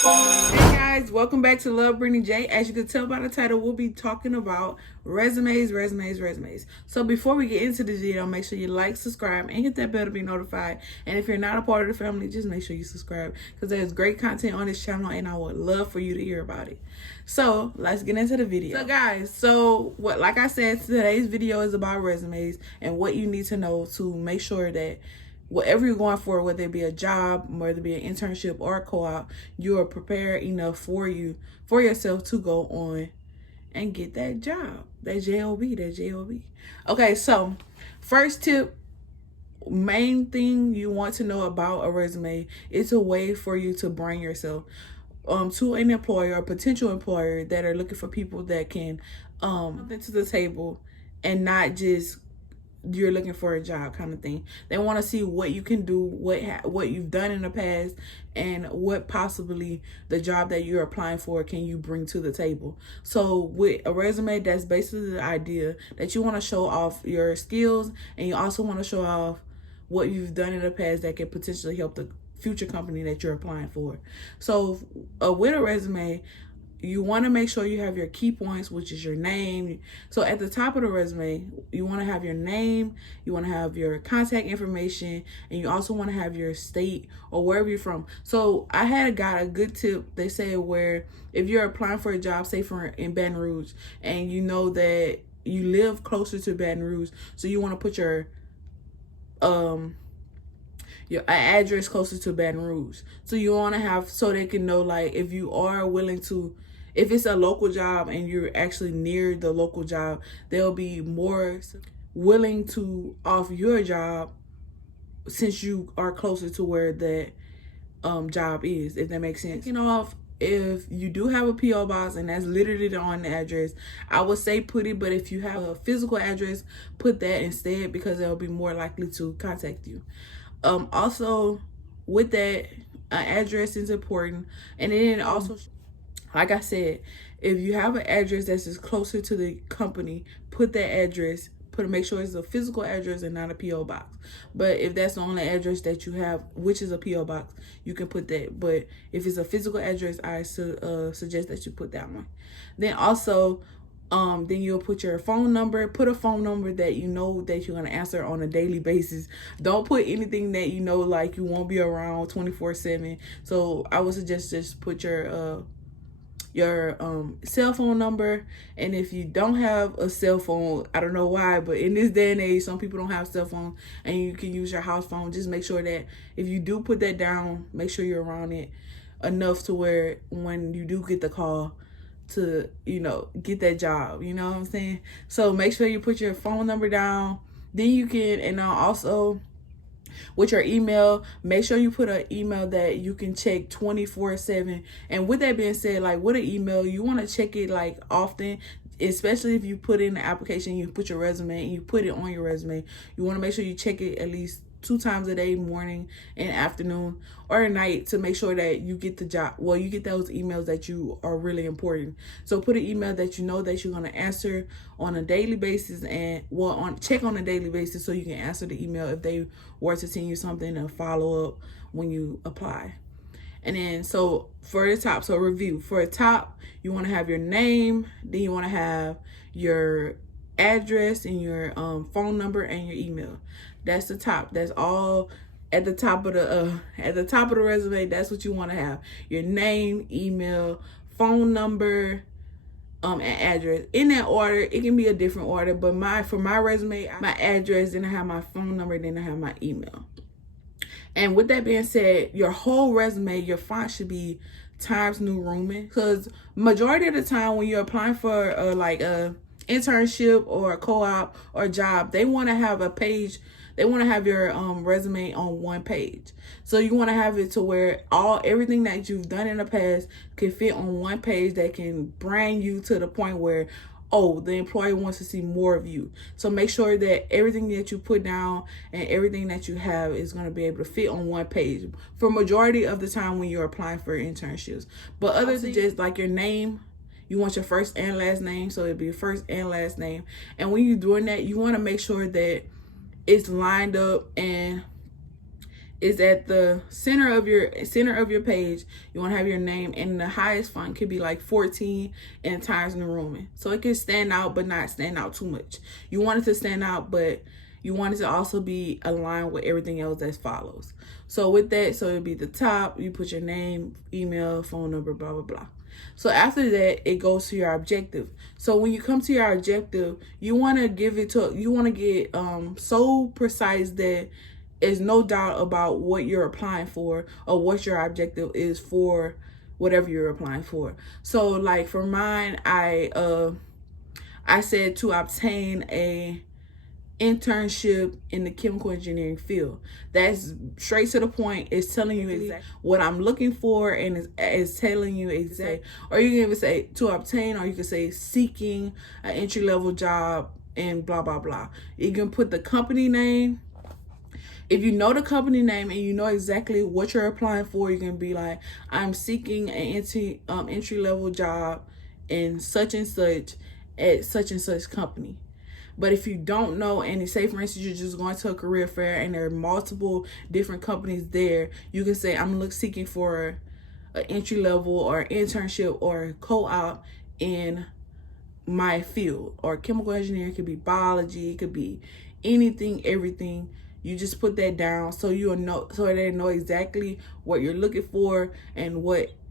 Hey guys, welcome back to Lovebrittnyj. As you can tell by the title, we'll be talking about resumes. So before we get into the video, make sure you like, subscribe, and hit that bell to be notified. And if you're not a part of the family, just make sure you subscribe because there's great content on this channel and I would love for you to hear about it. So let's get into the video. So guys, like I said, today's video is about resumes and what you need to know to make sure that whatever you're going for, whether it be a job, whether it be an internship or a co-op, you are prepared enough for yourself to go on and get that job, that job. Okay, so first tip, main thing you want to know about a resume is a way for you to bring yourself to an employer or potential employer that are looking for people that can into the table and not just you're looking for a job kind of thing. They want to see what you can do, what you've done in the past, and what possibly the job that you're applying for can you bring to the table. So with a resume, that's basically the idea that you want to show off your skills and you also want to show off what you've done in the past that can potentially help the future company that you're applying for. So with a resume, you want to make sure you have your key points, which is your name. So at the top of the resume, you want to have your name, you want to have your contact information, and you also want to have your state or wherever you're from. So I got a good tip. They say where if you're applying for a job, say in Baton Rouge, and you know that you live closer to Baton Rouge, so you want to put your address closer to Baton Rouge. So you want to have, so they can know, like, if you are willing to, if it's a local job and you're actually near the local job, they'll be more willing to offer your job since you are closer to where that job is, if that makes sense. If you do have a P.O. box and that's literally on the address, I would say put it, but if you have a physical address, put that instead because they'll be more likely to contact you. Also with that, address is important. And then also, like I said, if you have an address that's just closer to the company, put that address, make sure it's a physical address and not a P.O. box. But if that's the only address that you have, which is a P.O. box, you can put that. But if it's a physical address, I suggest that you put that one. Then also, then you'll put your phone number. Put a phone number that you know that you're gonna answer on a daily basis. Don't put anything that you know like you won't be around 24/7. So I would suggest just put your cell phone number. And if you don't have a cell phone, I don't know why, but in this day and age, some people don't have cell phone and you can use your house phone. Just make sure that if you do put that down, make sure you're around it enough to where when you do get the call to, get that job, you know what I'm saying? So make sure you put your phone number down. Then you can, and also with your email, make sure you put an email that you can check 24/7. And with that being said, like with an email, you want to check it like often, especially if you put in the application, you put your resume and you put it on your resume. You want to make sure you check it at least 2 times a day, morning and afternoon or at night, to make sure that you get the job. Well, you get those emails that you are really important. So put an email that you know that you're going to answer on a daily basis and check on a daily basis so you can answer the email if they were to send you something and follow up when you apply. And then so for the top, so review. For the top, you want to have your name, then you want to have your address and your phone number and your email. That's the top. That's all at the top of the resume. That's what you want to have: your name, email, phone number, and address. In that order. It can be a different order, but for my resume, my address, then I have my phone number, then I have my email. And with that being said, your whole resume, your font should be Times New Roman, because majority of the time when you're applying for like a internship or a co-op or a job, they want to have a page. They want to have your resume on one page. So you want to have it to where everything that you've done in the past can fit on one page that can bring you to the point where, oh, the employer wants to see more of you. So make sure that everything that you put down and everything that you have is going to be able to fit on one page for majority of the time when you're applying for internships. But others are just like your name. You want your first and last name, so it'd be your first and last name. And when you're doing that, you want to make sure that it's lined up and is at the center of your page. You want to have your name, and the highest font could be like 14 and Times New Roman. So it can stand out, but not stand out too much. You want it to stand out, but you want it to also be aligned with everything else that follows. So with that, so it'll be the top, you put your name, email, phone number, blah, blah, blah. So after that, it goes to your objective. So when you come to your objective, you want to get so precise that there's no doubt about what you're applying for or what your objective is for whatever you're applying for. So like for mine, I said to obtain a internship in the chemical engineering field. That's straight to the point. It's telling you exactly what I'm looking for, and it's telling you exactly. Or you can even say to obtain, or you can say seeking an entry-level job and blah blah blah. You can put the company name. If you know the company name and you know exactly what you're applying for, you can be like, I'm seeking an entry-level job in such and such at such and such company. But if you don't know, and say for instance you're just going to a career fair and there are multiple different companies there, you can say I'm seeking for an entry level or internship or co-op in my field. Or chemical engineering, could be biology, it could be anything, everything. You just put that down so you'll know, so they know exactly what you're looking for and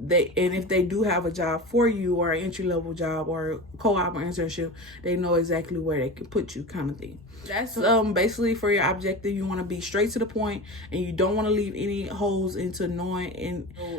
if they do have a job for you, or an entry-level job or co-op or internship, they know exactly where they can put you, kind of thing. That's basically for your objective. You want to be straight to the point, and you don't want to leave any holes into knowing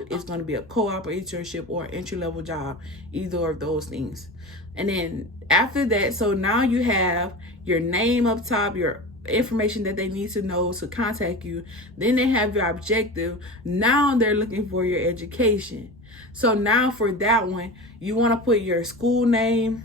it's going to be a co-op or internship or entry-level job, either of those things. And then after that, so now you have your name up top, your information that they need to know to contact you. Then they have your objective. Now they're looking for your education. So now for that one, you want to put your school name,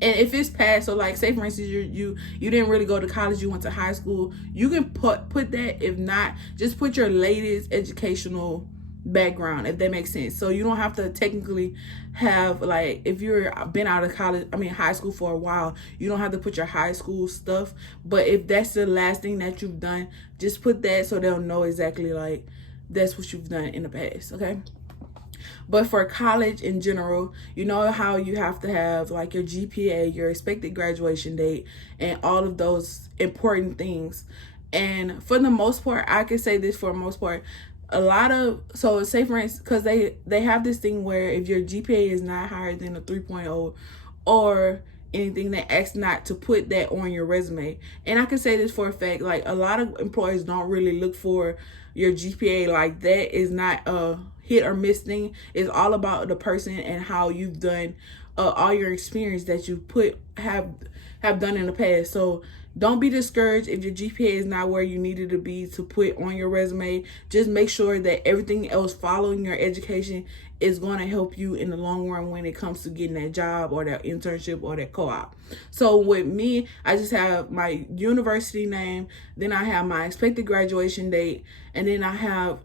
and if it's past, so like say for instance you didn't really go to college, you went to high school, you can put that. If not, just put your latest educational background, if that makes sense. So you don't have to technically have, like, if you're been out of high school for a while, you don't have to put your high school stuff. But if that's the last thing that you've done, just put that so they'll know exactly like that's what you've done in the past. Okay. But for college in general, you know how you have to have like your GPA, your expected graduation date, and all of those important things. And for the most part, I can say this, for the most part, so say for instance, because they have this thing where if your GPA is not higher than a 3.0 or anything, they ask not to put that on your resume. And I can say this for a fact, like a lot of employers don't really look for your GPA. Like that is not a hit or miss thing. It's all about the person and how you've done all your experience that you have done in the past. So don't be discouraged if your GPA is not where you needed to be to put on your resume. Just make sure that everything else following your education is going to help you in the long run when it comes to getting that job or that internship or that co-op. So with me, I just have my university name, then I have my expected graduation date, and then I have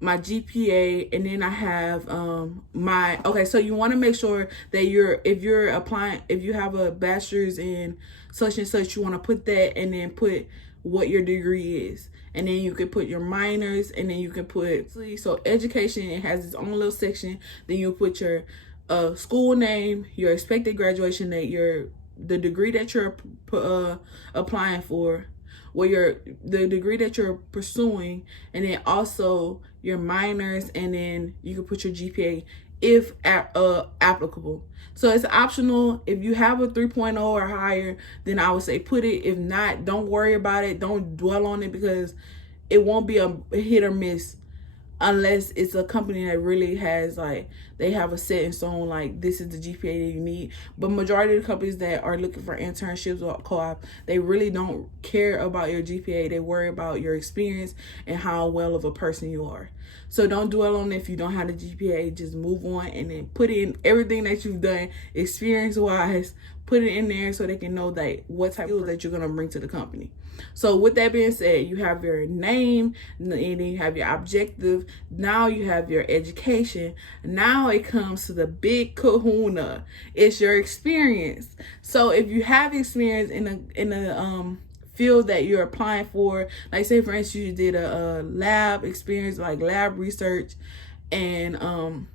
my GPA, and then I have so you want to make sure that if you have a bachelor's in such and such, you want to put that, and then put what your degree is, and then you can put your minors, and then you can put, so education, it has its own little section. Then you put your school name, your expected graduation date, the degree that you're applying for, the degree that you're pursuing, and then also your minors, and then you can put your GPA if applicable. So it's optional. If you have a 3.0 or higher, then I would say put it. If not, don't worry about it. Don't dwell on it, because it won't be a hit or miss unless it's a company that really has, like, they have a set in stone, like this is the GPA that you need. But majority of the companies that are looking for internships or co-op, they really don't care about your GPA. They worry about your experience and how well of a person you are. So don't dwell on it. If you don't have the GPA, just move on, and then put in everything that you've done experience wise, put it in there so they can know that what type of skills that you're going to bring to the company. So with that being said, you have your name, and then you have your objective. Now you have your education. Now it comes to the big kahuna. It's your experience. So if you have experience in a field that you're applying for. Like say for instance you did a lab experience, like lab research, and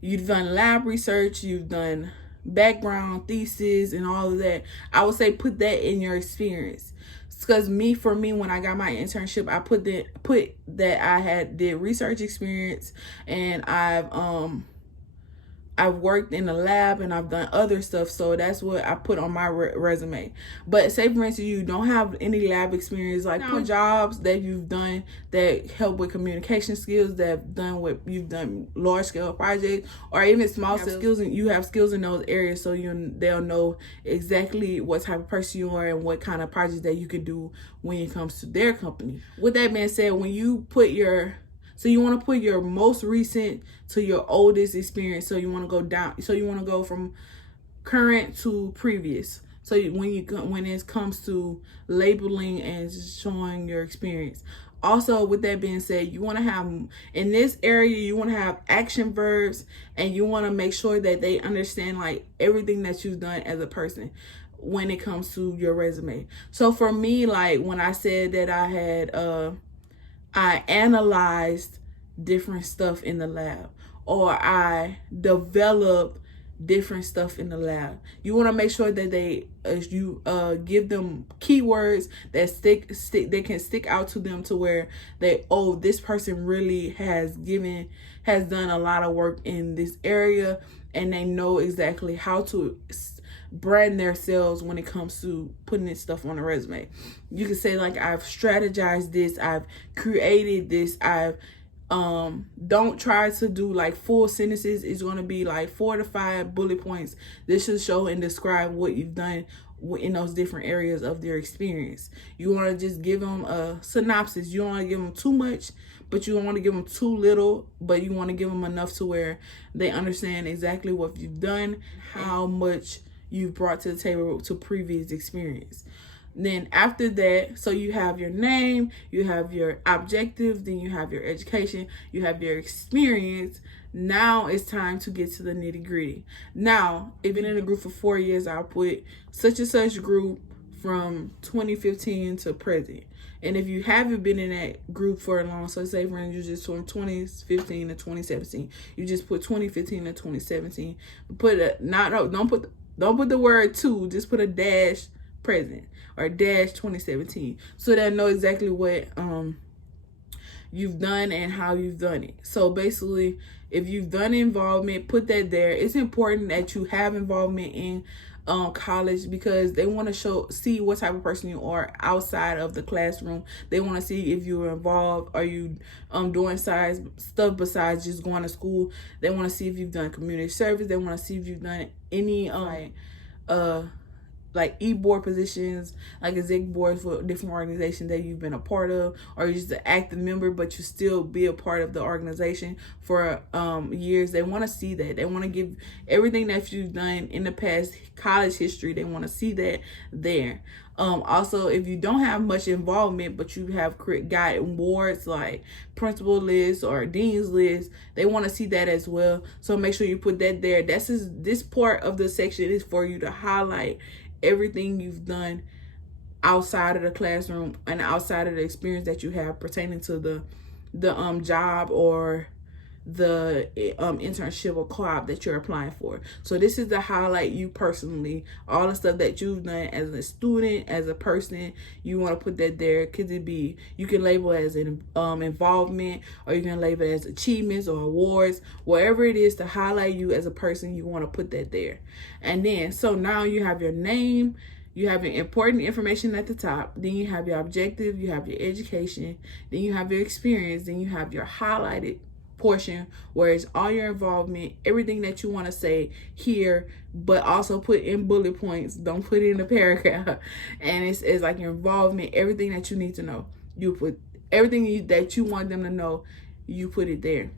you've done lab research, you've done background thesis and all of that. I would say put that in your experience. Because for me, when I got my internship, I put that I did research experience, and I've worked in the lab and I've done other stuff, so that's what I put on my resume. But say for instance you don't have any lab experience, like put jobs that you've done that help with communication skills, that you've done large scale projects or even small scale skills, and you have skills in those areas, so they'll know exactly what type of person you are and what kind of projects that you can do when it comes to their company. With that being said, when you put so you want to put your most recent to your oldest experience. So you want to go down. So you want to go from current to previous. So when it comes to labeling and showing your experience. Also, with that being said, you want to have, in this area, you want to have action verbs, and you want to make sure that they understand like everything that you've done as a person when it comes to your resume. So for me, like when I said that I analyzed different stuff in the lab, or I developed different stuff in the lab. You want to make sure that you give them keywords that they can stick out to them, to where this person really has done a lot of work in this area, and they know exactly how to brand themselves when it comes to putting this stuff on a resume. You can say like, I've strategized this, I've created this, don't try to do like full sentences. It's going to be like 4 to 5 bullet points. This should show and describe what you've done in those different areas of their experience. You want to just give them a synopsis. You don't want to give them too much, but you don't want to give them too little, but you want to give them enough to where they understand exactly what you've done, how much you've brought to the table to previous experience. Then after that, so you have your name, you have your objective, then you have your education, you have your experience. Now it's time to get to the nitty gritty. Now, if you're in a group for 4 years, I'll put such and such group from 2015 to present. And if you haven't been in that group for a long, so say for instance, you just from 2015 to 2017, you just put 2015 to 2017. Don't put the word to, just put a dash present or dash 2017, so they know exactly what you've done and how you've done it. So basically, if you've done involvement, put that there. It's important that you have involvement in college, because they want to see what type of person you are outside of the classroom. They want to see if you're involved. Are you doing stuff besides just going to school? They want to see if you've done community service. They want to see if you've done any like e-board positions, like exec boards for different organizations that you've been a part of, or you're just an active member, but you still be a part of the organization for years. They want to see that. They want to give everything that you've done in the past college history. They want to see that there. Also, if you don't have much involvement, but you have got awards like principal list or dean's list, they want to see that as well. So make sure you put that there. This part of the section is for you to highlight everything you've done outside of the classroom and outside of the experience that you have pertaining to the job or the internship or co-op that you're applying for. So this is to highlight you personally, all the stuff that you've done as a student, as a person. You want to put that there. You can label it as an involvement, or you can label it as achievements or awards, whatever it is to highlight you as a person. You want to put that there. And then, so now you have your name, you have your important information at the top, then you have your objective, you have your education, then you have your experience, then you have your highlighted portion where it's all your involvement, everything that you want to say here, but also put in bullet points. Don't put it in a paragraph. And it's like your involvement, everything that you need to know. You put everything that you want them to know, you put it there.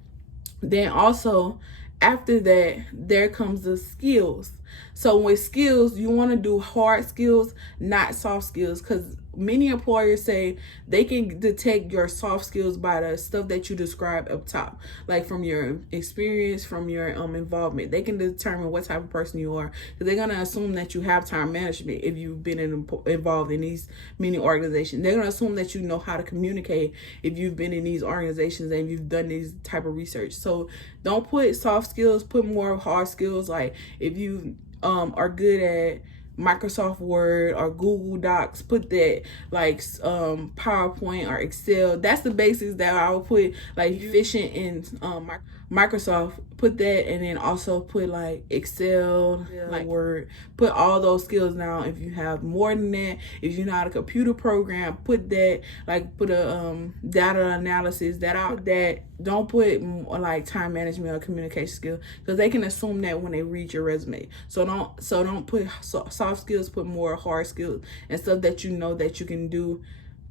Then also, after that, there comes the skills. So with skills, you want to do hard skills, not soft skills, because many employers say they can detect your soft skills by the stuff that you describe up top, like from your experience, from your involvement. They can determine what type of person you are, because they're gonna assume that you have time management if you've been involved in these many organizations. They're gonna assume that you know how to communicate if you've been in these organizations and you've done these type of research. So don't put soft skills, put more hard skills. Like if you are good at Microsoft Word or Google Docs, put that. Like PowerPoint or Excel, that's the basics that I would put. Like efficient in Microsoft, put that. And then also put like Excel, like Word, put all those skills. Now if you have more than that, if you know how to computer program, put that. Like put a data analysis, that out. That don't put like time management or communication skills, because they can assume that when they read your resume. So don't put soft skills, put more hard skills and stuff that you know that you can do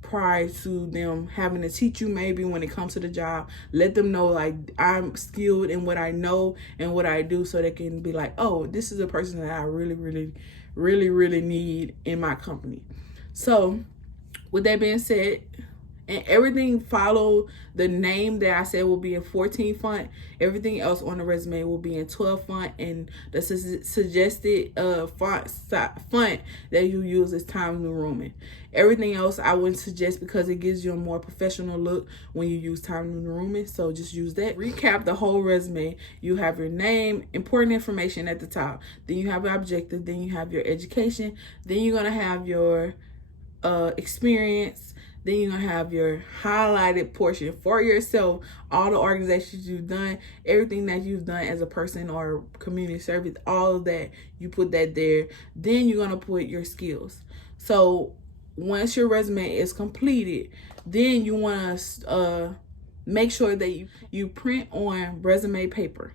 prior to them having to teach you. Maybe when it comes to the job, let them know like I'm skilled in what I know and what I do, so they can be like, oh, this is a person that I really need in my company. So with that being said, and everything follow the name that I said will be in 14 font. Everything else on the resume will be in 12 font, and the suggested font that you use is Times New Roman. Everything else I wouldn't suggest, because it gives you a more professional look when you use Times New Roman. So just use that. Recap the whole resume. You have your name, important information at the top. Then you have your objective. Then you have your education. Then you're gonna have your experience. Then you're going to have your highlighted portion for yourself, all the organizations you've done, everything that you've done as a person or community service, all of that, you put that there. Then you're going to put your skills. So once your resume is completed, then you want to make sure that you print on resume paper.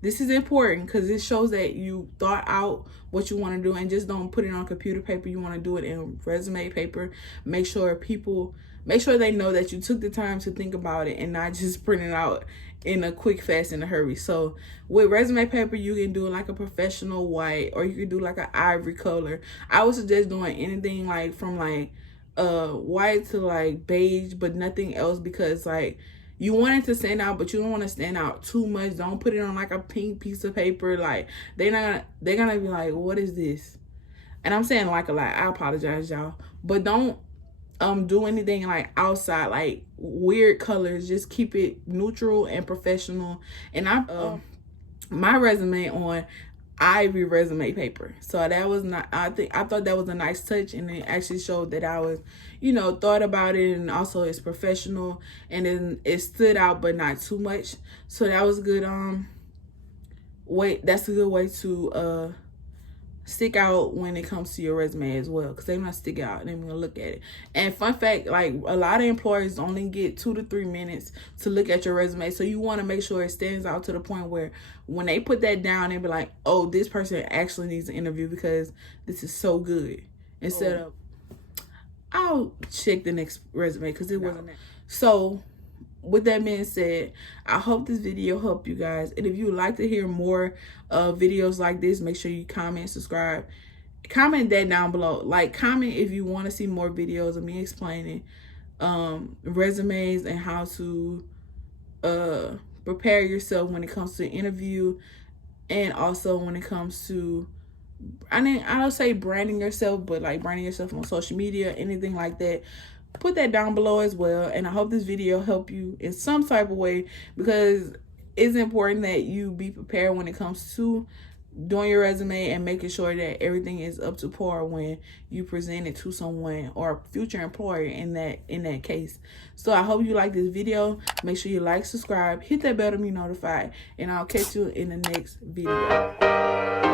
This is important because it shows that you thought out what you want to do, and just don't put it on computer paper. You want to do it in resume paper. Make sure they know that you took the time to think about it and not just print it out in a quick, fast, in a hurry. So with resume paper, you can do like a professional white, or you can do like an ivory color. I would suggest doing anything like from like white to like beige, but nothing else, because like you want it to stand out, but you don't want to stand out too much. Don't put it on like a pink piece of paper. Like they're gonna be like, what is this? And I'm saying like a lot. I apologize, y'all. But don't do anything like outside, like weird colors. Just keep it neutral and professional. And I my resume on ivory resume paper, so that was not, I thought that was a nice touch, and it actually showed that I was, thought about it, and also it's professional, and then it stood out but not too much. So that was good. That's a good way to stick out when it comes to your resume as well, because they're gonna stick out and they're gonna look at it. And fun fact, like a lot of employers only get 2 to 3 minutes to look at your resume, so you want to make sure it stands out to the point where when they put that down, they be like, oh, this person actually needs an interview because this is so good, instead of I'll check the next resume because it wasn't that. So with that being said, I hope this video helped you guys. And if you would like to hear more videos like this, make sure you comment, subscribe. Comment that down below. Like, comment if you want to see more videos of me explaining resumes and how to prepare yourself when it comes to interview, and also when it comes to, I don't say branding yourself, but like branding yourself on social media, anything like that. Put that down below as well. And I hope this video helped you in some type of way, because it's important that you be prepared when it comes to doing your resume and making sure that everything is up to par when you present it to someone or future employer in that case. So I hope you like this video. Make sure you like, subscribe, hit that bell to be notified, and I'll catch you in the next video.